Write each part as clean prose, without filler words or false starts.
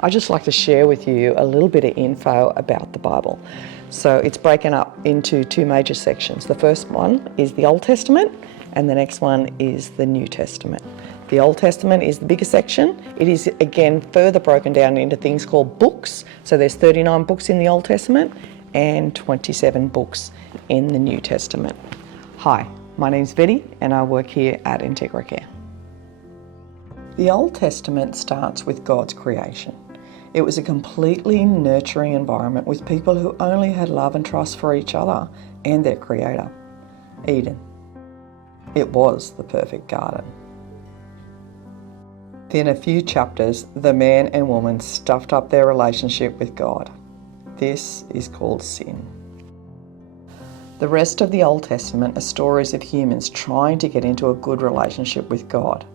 I'd just like to share with you a little bit of info about the Bible. So it's broken up into two major sections. The first one is the Old Testament, and the next one is the New Testament. The Old Testament is the bigger section. It is again further broken down into things called books. So there's 39 books in the Old Testament and 27 books in the New Testament. Hi, my name's Betty and I work here at Integra Care. The Old Testament starts with God's creation. It was a completely nurturing environment with people who only had love and trust for each other and their Creator, Eden. It was the perfect garden. Within a few chapters, the man and woman stuffed up their relationship with God. This is called sin. The rest of the Old Testament are stories of humans trying to get into a good relationship with God,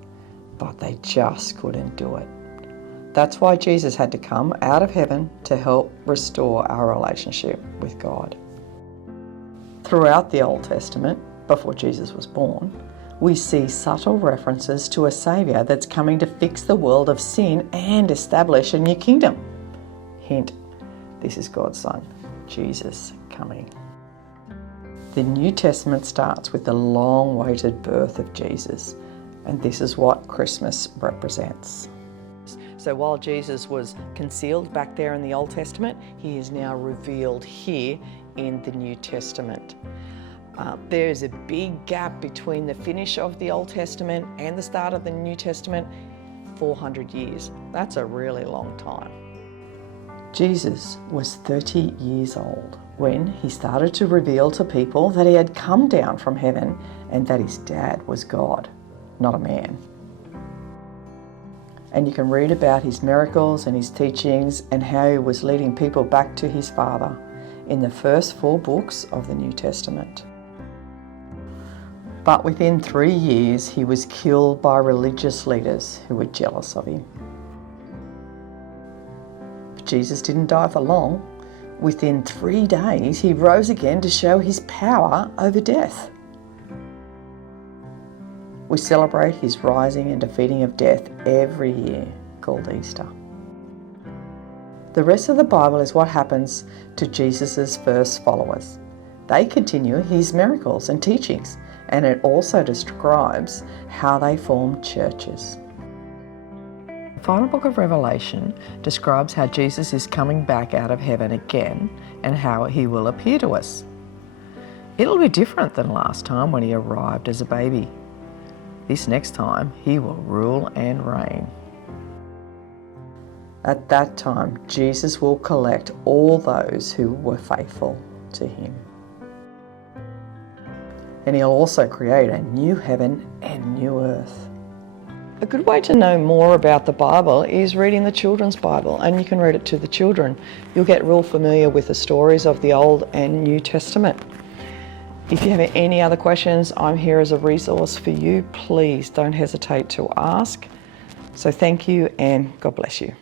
but they just couldn't do it. That's why Jesus had to come out of heaven to help restore our relationship with God. Throughout the Old Testament, before Jesus was born, we see subtle references to a Saviour that's coming to fix the world of sin and establish a new kingdom. Hint, this is God's Son, Jesus, coming. The New Testament starts with the long-awaited birth of Jesus, and this is what Christmas represents. So while Jesus was concealed back there in the Old Testament, he is now revealed here in the New Testament. There's a big gap between the finish of the Old Testament and the start of the New Testament, 400 years. That's a really long time. Jesus was 30 years old when he started to reveal to people that he had come down from heaven and that his dad was God, not a man. And you can read about his miracles and his teachings and how he was leading people back to his Father in the first 4 books of the New Testament. But within 3 years, he was killed by religious leaders who were jealous of him. But Jesus didn't die for long. Within 3 days, he rose again to show his power over death. We celebrate his rising and defeating of death every year, called Easter. The rest of the Bible is what happens to Jesus' first followers. They continue his miracles and teachings, and it also describes how they formed churches. The final book of Revelation describes how Jesus is coming back out of heaven again and how he will appear to us. It'll be different than last time when he arrived as a baby. This next time, he will rule and reign. At that time, Jesus will collect all those who were faithful to him. And he'll also create a new heaven and new earth. A good way to know more about the Bible is reading the children's Bible, and you can read it to the children. You'll get real familiar with the stories of the Old and New Testament. If you have any other questions, I'm here as a resource for you. Please don't hesitate to ask. So thank you and God bless you.